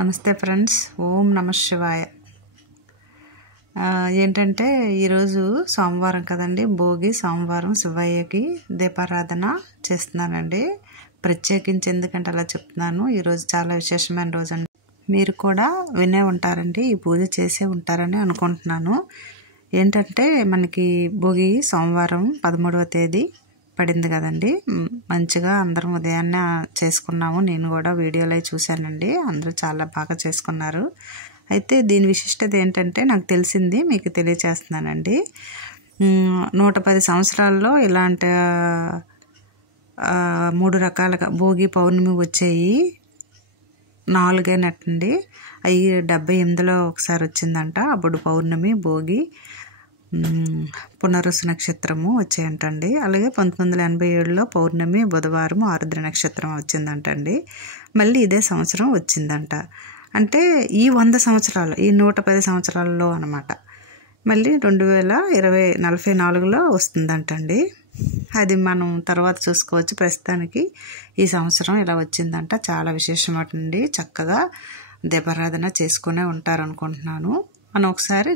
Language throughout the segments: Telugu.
నమస్తే ఫ్రెండ్స్, ఓం నమ శివాయ. ఏంటంటే ఈరోజు సోమవారం కదండి, భోగి సోమవారం శివయ్యకి దీపారాధన చేస్తున్నానండి. ప్రత్యేకించి ఎందుకంటే అలా చెప్తున్నాను, ఈరోజు చాలా విశేషమైన రోజు అండి. మీరు కూడా వినే ఉంటారండి, ఈ పూజ చేసే ఉంటారని అనుకుంటున్నాను. ఏంటంటే మనకి భోగి సోమవారం 13వ తేదీ పడింది కదండి. మంచిగా అందరం ఉదయాన్నే చేసుకున్నాము. నేను కూడా వీడియోలో చూశానండి, అందరూ చాలా బాగా చేసుకున్నారు. అయితే దీని విశిష్టత ఏంటంటే నాకు తెలిసింది మీకు తెలియచేస్తున్నానండి. 110 సంవత్సరాల్లో ఇలాంటి 3 రకాలుగా భోగి పౌర్ణమి వచ్చాయి. 4 అవి 78లో ఒకసారి వచ్చిందంట. అప్పుడు పౌర్ణమి, భోగి, పునరుసు నక్షత్రము వచ్చాయంటండి. అలాగే 1987లో పౌర్ణమి, బుధవారం, ఆరుద్ర నక్షత్రం వచ్చిందంటండి. మళ్ళీ ఇదే సంవత్సరం వచ్చిందంట. అంటే ఈ 100 సంవత్సరాలు, ఈ 110 సంవత్సరాల్లో అనమాట. మళ్ళీ 2044లో వస్తుందంటండి. అది మనం తర్వాత చూసుకోవచ్చు. ప్రస్తుతానికి ఈ సంవత్సరం ఇలా వచ్చిందంట. చాలా విశేషమండి. చక్కగా దీపారాధన చేసుకునే ఉంటారు అనుకుంటున్నాను. మనం ఒకసారి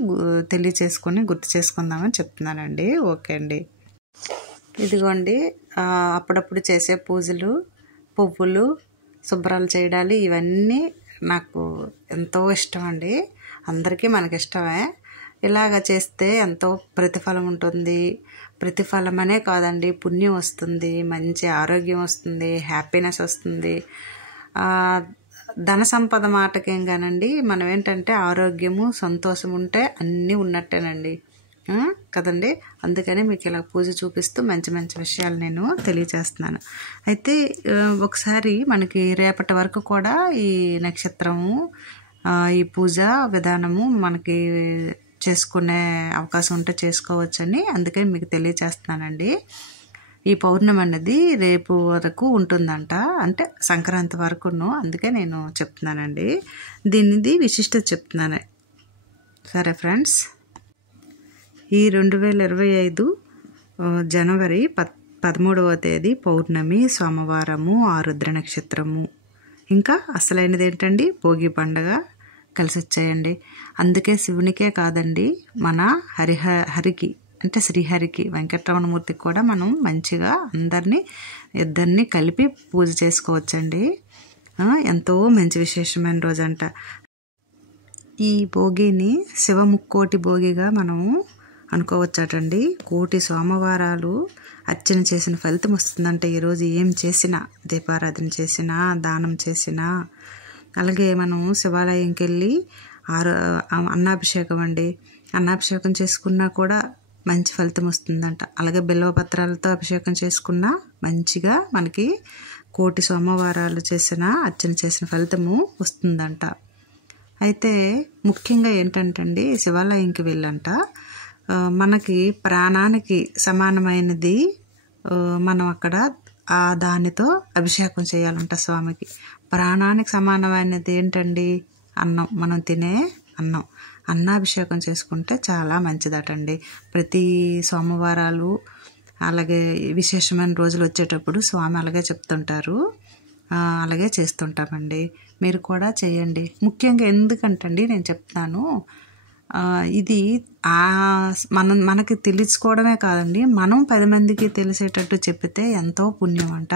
తెలియచేసుకొని గుర్తు చేసుకుందామని చెప్తున్నానండి. ఓకే అండి. ఇదిగోండి, అప్పుడప్పుడు చేసే పూజలు, పువ్వులు, శుభ్రాలు చేయడాలు, ఇవన్నీ నాకు ఎంతో ఇష్టం అండి. అందరికీ మనకి ఇష్టమే. ఇలాగ చేస్తే ఎంతో ప్రతిఫలం ఉంటుంది. ప్రతిఫలం అనే కాదండి, పుణ్యం వస్తుంది, మంచి ఆరోగ్యం వస్తుంది, హ్యాపీనెస్ వస్తుంది. ధన సంపద మాటకేం కానండి, మనం ఏంటంటే ఆరోగ్యము, సంతోషం ఉంటే అన్నీ ఉన్నట్టేనండి కదండి. అందుకని మీకు ఇలా పూజ చూపిస్తూ మంచి మంచి విషయాలు నేను తెలియచేస్తున్నాను. అయితే ఒకసారి మనకి రేపటి వరకు కూడా ఈ నక్షత్రము, ఈ పూజ విధానము మనకి చేసుకునే అవకాశం ఉంటే చేసుకోవచ్చని అందుకని మీకు తెలియచేస్తున్నానండి. ఈ పౌర్ణమి అనేది రేపు వరకు ఉంటుందంట, అంటే సంక్రాంతి వరకును. అందుకే నేను చెప్తున్నానండి, దీనిది విశిష్టత చెప్తున్నాను. సరే ఫ్రెండ్స్, ఈ 2025 జనవరి 13వ తేదీ పౌర్ణమి, సోమవారము, ఆరుద్ర నక్షత్రము, ఇంకా అసలైనది ఏంటండి, భోగి పండగ కలిసి వచ్చాయండి. అందుకే శివునికే కాదండి, మన హరికి అంటే శ్రీహరికి, వెంకటరమణమూర్తికి కూడా మనం మంచిగా ఇద్దరిని కలిపి పూజ చేసుకోవచ్చండి. ఎంతో మంచి విశేషమైన రోజంట. ఈ భోగిని శివముక్కోటి భోగిగా మనము అనుకోవచ్చటండి. 1,000 సోమవారాలు అర్చన చేసిన ఫలితం వస్తుందంట. ఈరోజు ఏం చేసినా, దీపారాధన చేసినా, దానం చేసినా, అలాగే మనం శివాలయంకి వెళ్ళి అన్నాభిషేకం అండి, అన్నాభిషేకం చేసుకున్నా కూడా మంచి ఫలితం వస్తుందంట. అలాగే బిల్వపత్రాలతో అభిషేకం చేసుకున్నా మంచిగా మనకి 1,000 సోమవారాలు అర్చన చేసిన ఫలితము వస్తుందంట. అయితే ముఖ్యంగా ఏంటంటే శివాలయంకి వెళ్ళంట మనకి ప్రాణానికి సమానమైనది, మనం అక్కడ దానితో అభిషేకం చేయాలంట స్వామికి. ప్రాణానికి సమానమైనది ఏంటండి, అన్నం, మనం తినే అన్నం. అన్నాభిషేకం చేసుకుంటే చాలా మంచిదటండి. ప్రతి సోమవారాలు అలాగే విశేషమైన రోజులు వచ్చేటప్పుడు స్వామి అలాగే చెప్తుంటారు, అలాగే చేస్తుంటామండి. మీరు కూడా చేయండి. ముఖ్యంగా ఎందుకంటండి నేను చెప్తాను, ఇది మనకి తెలుసుకోవడమే కాదండి, మనం 10 మందికి తెలిసేటట్టు చెప్పితే ఎంతో పుణ్యం అంట.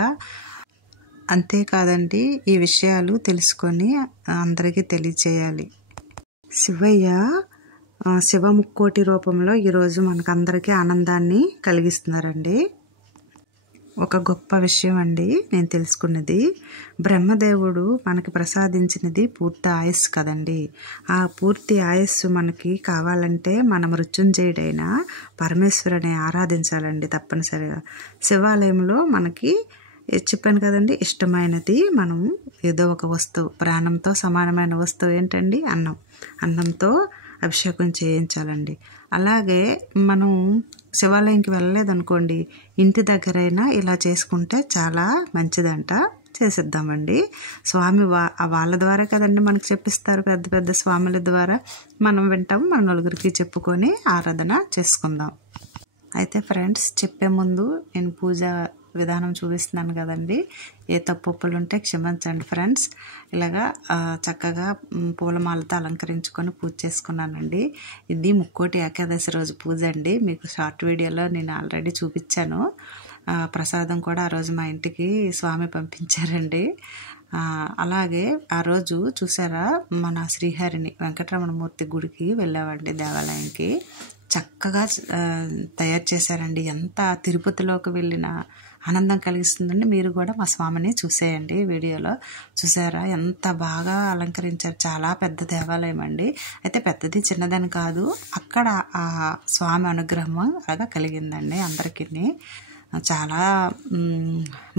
అంతేకాదండి, ఈ విషయాలు తెలుసుకొని అందరికీ తెలియచేయాలి. శివయ్య శివముక్కోటి రూపంలో ఈరోజు మనకందరికీ ఆనందాన్ని కలిగిస్తున్నారండి. ఒక గొప్ప విషయం అండి నేను తెలుసుకున్నది, బ్రహ్మదేవుడు మనకి ప్రసాదించినది పూర్తి ఆయుస్సు కదండి. ఆ పూర్తి ఆయుస్సు మనకి కావాలంటే మన మృత్యుంజయుడైన పరమేశ్వరుని ఆరాధించాలండి తప్పనిసరిగా. శివాలయంలో మనకి చెప్పాను కదండి, ఇష్టమైనది మనం ఏదో ఒక వస్తువు, ప్రాణంతో సమానమైన వస్తువు ఏంటండి, అన్నం. అన్నంతో అభిషేకం చేయించాలండి. అలాగే మనం శివాలయంకి వెళ్ళలేదనుకోండి, ఇంటి దగ్గరైనా ఇలా చేసుకుంటే చాలా మంచిదంట. చేసిద్దామండి. స్వామి వాళ్ళ ద్వారా కదండి మనకు చెప్పిస్తారు, పెద్ద పెద్ద స్వాముల ద్వారా మనం వింటాము, మన నలుగురికి చెప్పుకొని ఆరాధన చేసుకుందాం. అయితే ఫ్రెండ్స్, చెప్పే ముందు నేను పూజ విధానం చూపిస్తున్నాను కదండి. ఏ తప్పులు ఉంటే క్షమించండి ఫ్రెండ్స్. ఇలాగా చక్కగా పూలమాలతో అలంకరించుకొని పూజ చేసుకున్నానండి. ఇది ముక్కోటి ఏకాదశి రోజు పూజ అండి. మీకు షార్ట్ వీడియోలో నేను ఆల్రెడీ చూపించాను. ప్రసాదం కూడా ఆ రోజు మా ఇంటికి స్వామి పంపించారండి. అలాగే ఆ రోజు చూసారా, మన శ్రీహరిని వెంకటరమణమూర్తి గుడికి వెళ్ళామండి, దేవాలయంకి. చక్కగా తయారు చేశారండి. ఎంత తిరుపతిలోకి వెళ్ళిన ఆనందం కలిగిస్తుందండి. మీరు కూడా మా స్వామిని చూసేయండి. వీడియోలో చూసారా ఎంత బాగా అలంకరించారు. చాలా పెద్ద దేవాలయం అండి. అయితే పెద్దది చిన్నదని కాదు, అక్కడ ఆ స్వామి అనుగ్రహం అలాగా కలిగిందండి అందరికీ. చాలా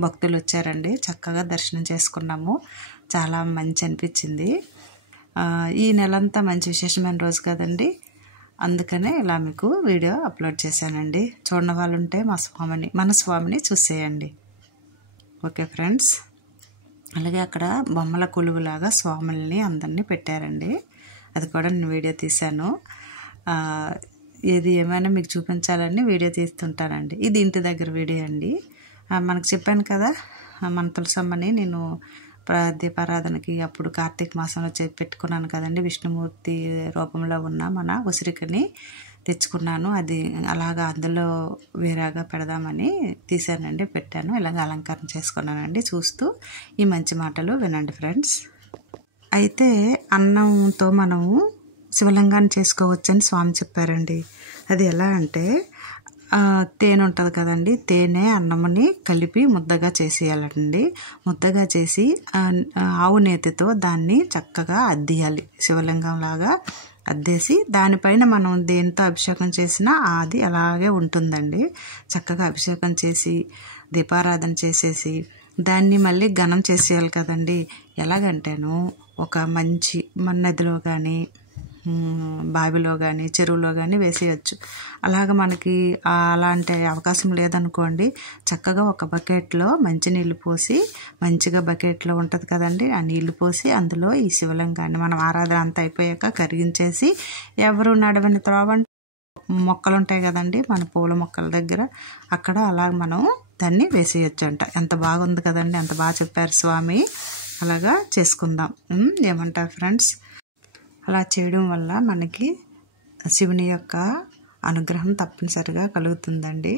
భక్తులు వచ్చారండి. చక్కగా దర్శనం చేసుకున్నాము. చాలా మంచి అనిపించింది. ఈ నెలంతా మంచి విశేషమైన రోజు కదండి, అందుకనే ఇలా మీకు వీడియో అప్లోడ్ చేశానండి. చూడని వాళ్ళు ఉంటే మన స్వామిని చూసేయండి. Okay friends. అలాగే అక్కడ బొమ్మల కొలువులాగా స్వాముల్ని అందరినీ పెట్టారండి. అది కూడా నేను వీడియో తీశాను. ఏది ఏమైనా మీకు చూపించాలని వీడియో తీస్తుంటానండి. ఇది ఇంటి దగ్గర వీడియో అండి. మనకు చెప్పాను కదా, మన తులసమ్మని నేను దీపారాధనకి అప్పుడు కార్తీక మాసంలో పెట్టుకున్నాను కదండి. విష్ణుమూర్తి రూపంలో ఉన్న మన ఉసిరికని తెచ్చుకున్నాను. అది అలాగా అందులో వేరేగా పెడదామని తీసానండి, పెట్టాను. ఇలాగ అలంకరణ చేసుకున్నానండి. చూస్తూ ఈ మంచి మాటలు వినండి ఫ్రెండ్స్. అయితే అన్నంతో మనము శివలింగాన్ని చేసుకోవచ్చని స్వామి చెప్పారండి. అది ఎలా అంటే, తేనె ఉంటుంది కదండి, తేనె అన్నముని కలిపి ముద్దగా చేసేయాలండి. ముద్దగా చేసి ఆవు నేతితో దాన్ని చక్కగా అద్దేయాలి. శివలింగం లాగా అద్దేసి దానిపైన మనం దేనితో అభిషేకం చేసినా అది అలాగే ఉంటుందండి. చక్కగా అభిషేకం చేసి దీపారాధన చేసేసి దాన్ని మళ్ళీ ఘనం చేసేయాలి కదండి. ఎలాగంటేను, ఒక మంచి నదిలో కానీ బావిలో కానీ చెరువులో కానీ వేసేయచ్చు. అలాగ మనకి అలాంటి అవకాశం లేదనుకోండి, చక్కగా ఒక బకెట్లో మంచినీళ్ళు పోసి, మంచిగా బకెట్లో ఉంటుంది కదండి, ఆ నీళ్లు పోసి అందులో ఈ శివలింగాన్ని మనం ఆరాధన అంతా అయిపోయాక కరిగించేసి, ఎవరు నడవని త్రోవ మొక్కలు ఉంటాయి కదండి, మన పూల మొక్కల దగ్గర, అక్కడ అలాగ మనం దాన్ని వేసేయచ్చు అంట. ఎంత బాగుంది కదండి, ఎంత బాగా చెప్పారు స్వామి. అలాగా చేసుకుందాం. ఏమంటారు ఫ్రెండ్స్? అలా చేయడం వల్ల మనకి శివుని యొక్క అనుగ్రహం తప్పనిసరిగా కలుగుతుందండి.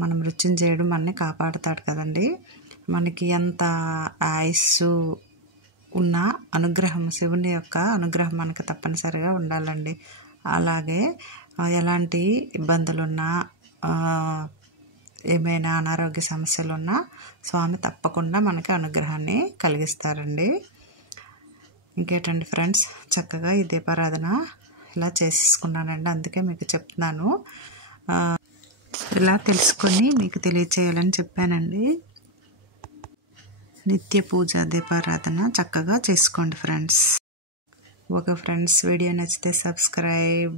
మన మృత్యుంజయుడు మనని కాపాడుతాడు కదండి. మనకి ఎంత ఆయుస్సు ఉన్న అనుగ్రహం, శివుని యొక్క అనుగ్రహం మనకు తప్పనిసరిగా ఉండాలండి. అలాగే ఎలాంటి ఇబ్బందులున్నా, ఏమైనా అనారోగ్య సమస్యలు ఉన్నా స్వామి తప్పకుండా మనకి అనుగ్రహాన్ని కలిగిస్తారండి. ఇంకేంటండి ఫ్రెండ్స్, చక్కగా ఈ దీపారాధన ఇలా చేసేసుకున్నానండి. అందుకే మీకు చెప్తున్నాను, ఇలా తెలుసుకొని మీకు తెలియచేయాలని చెప్పానండి. నిత్య పూజ దీపారాధన చక్కగా చేసుకోండి ఫ్రెండ్స్. ఓకే ఫ్రెండ్స్, వీడియో నచ్చితే సబ్స్క్రైబ్.